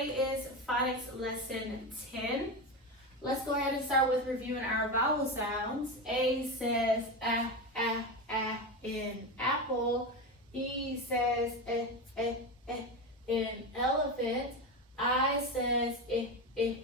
Today is Phonics Lesson 10. Let's go ahead and start with reviewing our vowel sounds. A says ah, ah, ah in apple. E says in elephant. I says in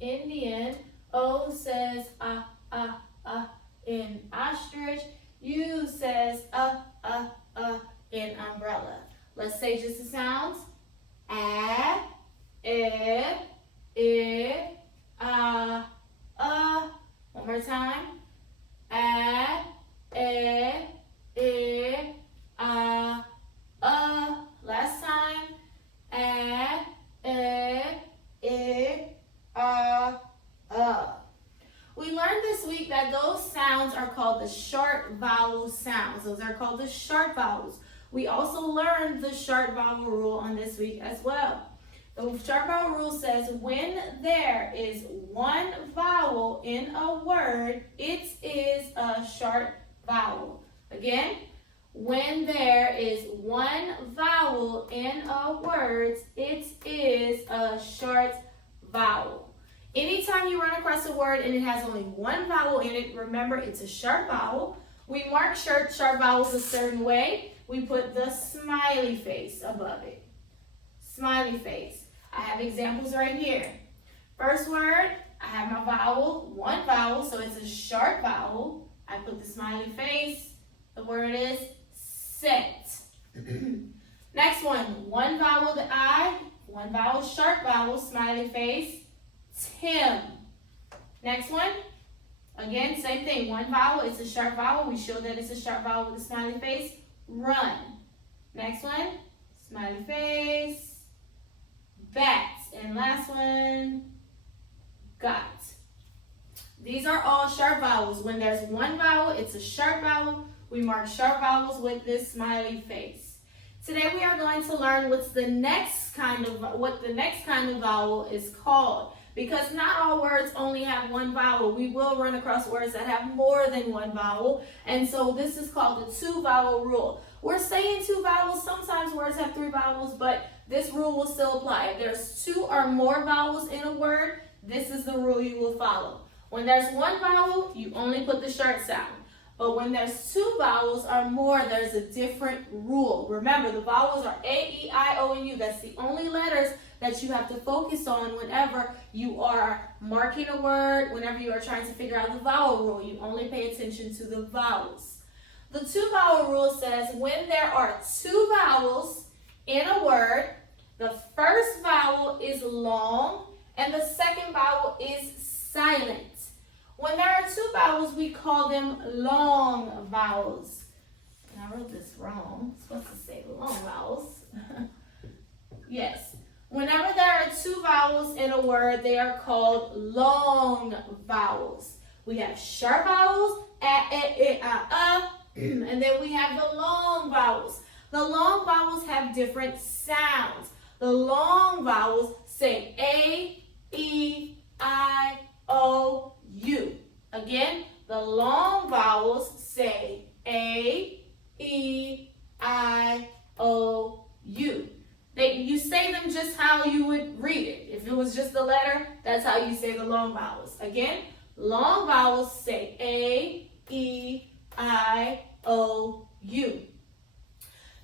Indian. O says in ostrich. U says in umbrella. Let's say just the sounds. A, One more time. A, Last time. We learned this week that those sounds are called the short vowel sounds. Those are called the short vowels. We also learned the short vowel rule on this week as well. The short vowel rule says when there is one vowel in a word, it is a short vowel. Again, when there is one vowel in a word, it is a short vowel. Anytime you run across a word and it has only one vowel in it, remember it's a short vowel. We mark short vowels a certain way. We put the smiley face above it. Smiley face. I have examples right here. First word, I have my vowel, one vowel, so it's a short vowel. I put the smiley face. The word is set. Next one vowel, the I, one vowel, short vowel, smiley face, Tim. Next one, again, same thing, one vowel, it's a short vowel. We show that it's a short vowel with a smiley face, run. Next one, smiley face, bat. And last one, got. These are all short vowels. When there's one vowel, it's a short vowel. We mark short vowels with this smiley face. Today we are going to learn what the next kind of vowel is called. Because not all words only have one vowel. We will run across words that have more than one vowel. And so this is called the two vowel rule. We're saying two vowels. Sometimes words have three vowels, but this rule will still apply. If there's two or more vowels in a word, this is the rule you will follow. When there's one vowel, you only put the short sound. But when there's two vowels or more, there's a different rule. Remember, the vowels are A, E, I, O, and U. That's the only letters that you have to focus on whenever you are marking a word, whenever you are trying to figure out the vowel rule. You only pay attention to the vowels. The two vowel rule says when there are two vowels in a word, the first vowel is long and the second vowel is silent. When there are two vowels, we call them long vowels. And I wrote this wrong. I'm supposed to say long vowels. Yes. Whenever there are two vowels in a word, they are called long vowels. We have short vowels, and then we have the long vowels. The long vowels have different sounds. The long vowels say A, E, I, O, U. Again, the long vowels say A, E, I, O, U. You say them just how you would read it. If it was just a letter, that's how you say the long vowels. Again, long vowels say A, E, I, O, U.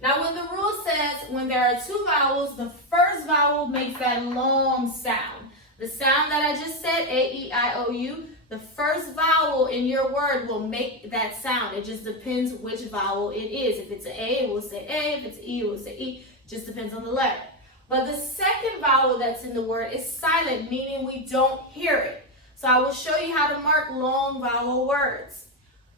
Now, when the rule says when there are two vowels, the first vowel makes that long sound. The sound that I just said, A, E, I, O, U, the first vowel in your word will make that sound. It just depends which vowel it is. If it's an A, it will say A. If it's an E, it will say E. Just depends on the letter. But the second vowel that's in the word is silent, meaning we don't hear it. So I will show you how to mark long vowel words.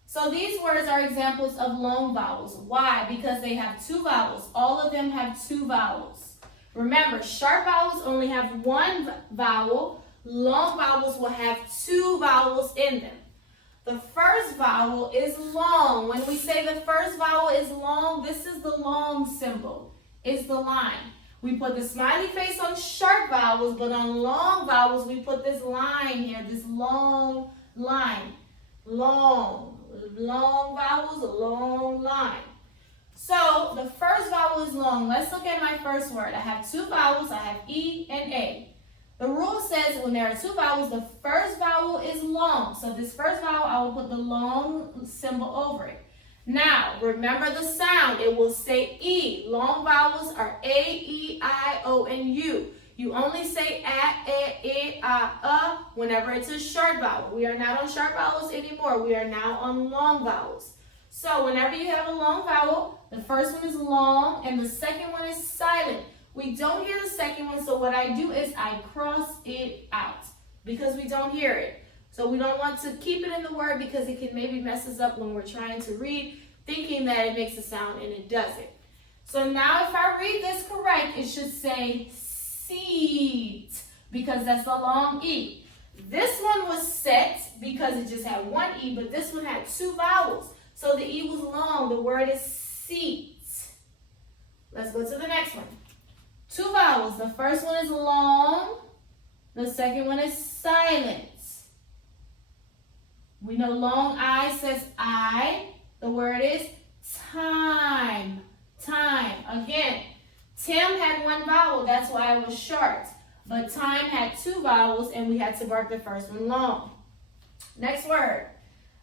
So these words are examples of long vowels. Why? Because they have two vowels. All of them have two vowels. Remember, short vowels only have one vowel. Long vowels will have two vowels in them. The first vowel is long. When we say the first vowel is long, this is the long symbol. It's the line. We put the smiley face on short vowels, but on long vowels, we put this line here, this long line. Long vowels, long line. So the first vowel is long. Let's look at my first word. I have two vowels. I have E and A. The rule says when there are two vowels, the first vowel is long. So this first vowel, I will put the long symbol over it. Now, remember the sound. It will say E. Long vowels are A, E, I, O, and U. You only say whenever it's a short vowel. We are not on short vowels anymore. We are now on long vowels. So whenever you have a long vowel, the first one is long and the second one is silent. We don't hear the second one, so what I do is I cross it out because we don't hear it. So we don't want to keep it in the word because it can maybe mess us up when we're trying to read, thinking that it makes a sound and it doesn't. So now if I read this correct, it should say seat because that's a long E. This one was set because it just had one E, but this one had two vowels. So the E was long. The word is seat. Let's go to the next one. Two vowels. The first one is long. The second one is silent. We know long I says I. The word is time. Time. Again, Tim had one vowel. That's why it was short. But time had two vowels and we had to mark the first one long. Next word.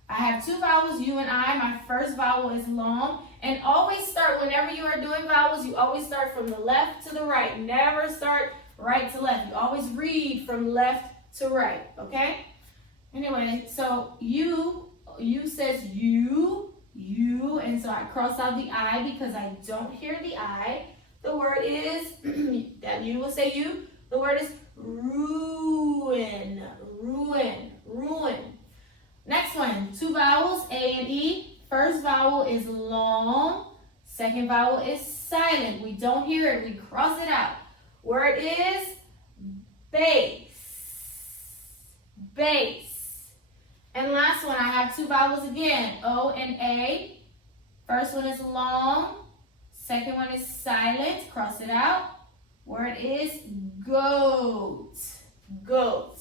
I have two vowels, U and I. My first vowel is long. And always start, whenever you are doing vowels, you always start from the left to the right. Never start right to left. You always read from left to right, okay? Anyway, so U says you, and so I cross out the I because I don't hear the I. The word is, that you will say you, the word is ruin, ruin, ruin. Next one, two vowels, A and E. First vowel is long. Second vowel is silent. We don't hear it. We cross it out. Word is base. Base. And last one, I have two vowels again, O and A. First one is long. Second one is silent. Cross it out. Word is goat. Goat.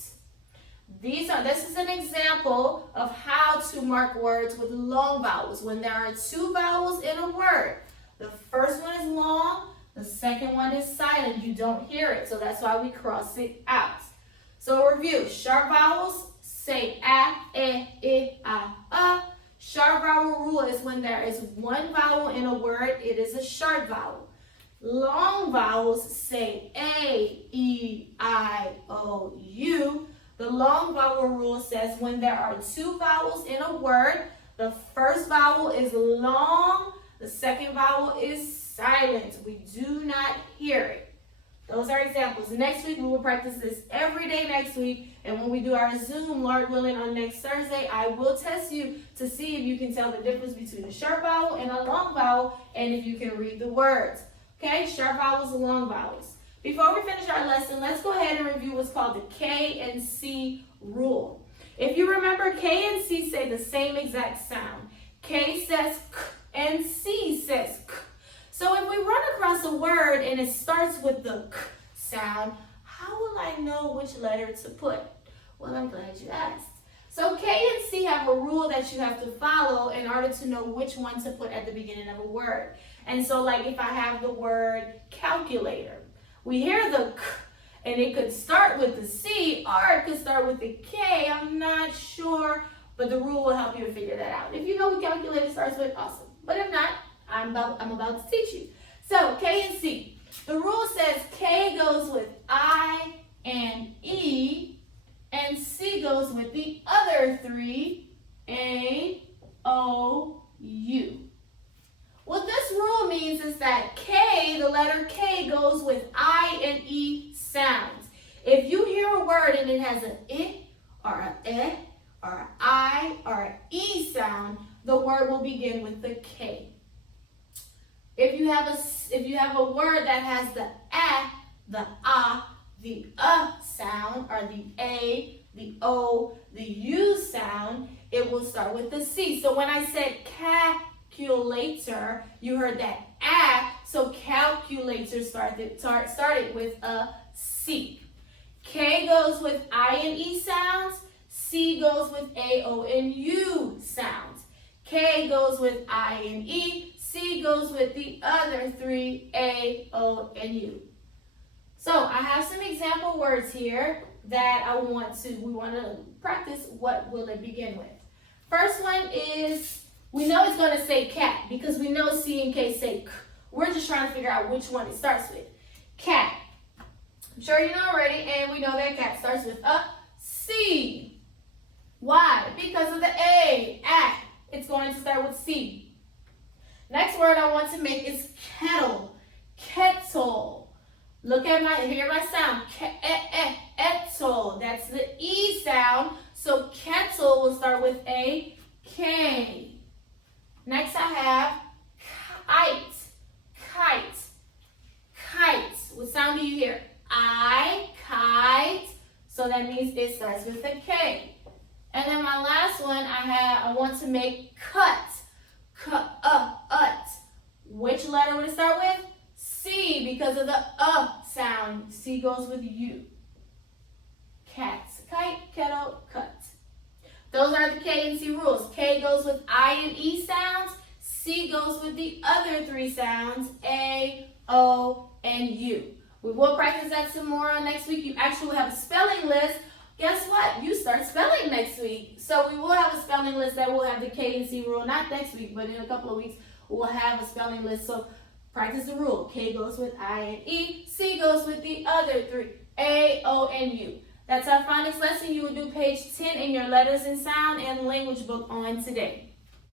This is an example of how to mark words with long vowels. When there are two vowels in a word, the first one is long, the second one is silent. You don't hear it, so that's why we cross it out. So review, short vowels say a, e, a. Short vowel rule is when there is one vowel in a word, it is a short vowel. Long vowels say a, e, I, o, u. The long vowel rule says when there are two vowels in a word, the first vowel is long, the second vowel is silent. We do not hear it. Those are examples. Next week, we will practice this every day next week. And when we do our Zoom, Lord willing, on next Thursday, I will test you to see if you can tell the difference between a short vowel and a long vowel and if you can read the words. Okay, short vowels and long vowels. Before we finish our lesson, let's go ahead and review what's called the K and C rule. If you remember, K and C say the same exact sound. K says K and C says K. So if we run across a word and it starts with the K sound, how will I know which letter to put? Well, I'm glad you asked. So K and C have a rule that you have to follow in order to know which one to put at the beginning of a word. And so like if I have the word calculator, we hear the K, and it could start with the C, or it could start with the K. I'm not sure, but the rule will help you to figure that out. If you know what calculator starts with, awesome. But if not, I'm about to teach you. So, K and C. The rule says K goes with I and E, and C goes with the other three, A, O, U. What this rule means is that K, the letter K, goes with I and E sounds. If you hear a word and it has an I or an E or an I or an E sound, the word will begin with the K. If you have a word that has the A, the the sound, or the A, the O, the U sound, it will start with the C. So when I said calculator, you heard that A, so calculator started with a C. K goes with I and E sounds. C goes with A, O, and U sounds. K goes with I and E. C goes with the other three, A, O, and U. So I have some example words here that we want to practice. What will it begin with? First one is, we know it's going to say cat because we know C and K say k. We're just trying to figure out which one it starts with. Cat. I'm sure you know already, and we know that cat starts with a C. Why? Because of the A, at. It's going to start with C. Next word I want to make is kettle. Kettle. Look at hear my sound. Kettle. That's the E sound. So kettle will start with a K. Next I have kite. Kite. Kite. What sound do you hear? I, kite. So that means it starts with a K. And then my last one I want to make cut. Ut. Which letter would it start with? C, because of the sound. C goes with U. Cat, kite, kettle, cut. Those are the K and C rules. K goes with I and E sounds. C goes with the other three sounds, A, O, and U. We will practice that some more on next week. You actually will have a spelling list. Guess what? You start spelling next week. So we will have a spelling list that will have the K and C rule. Not next week, but in a couple of weeks, we'll have a spelling list. So practice the rule. K goes with I and E. C goes with the other three, A, O, and U. That's our phonics lesson. You will do page 10 in your letters and sound and language book on today.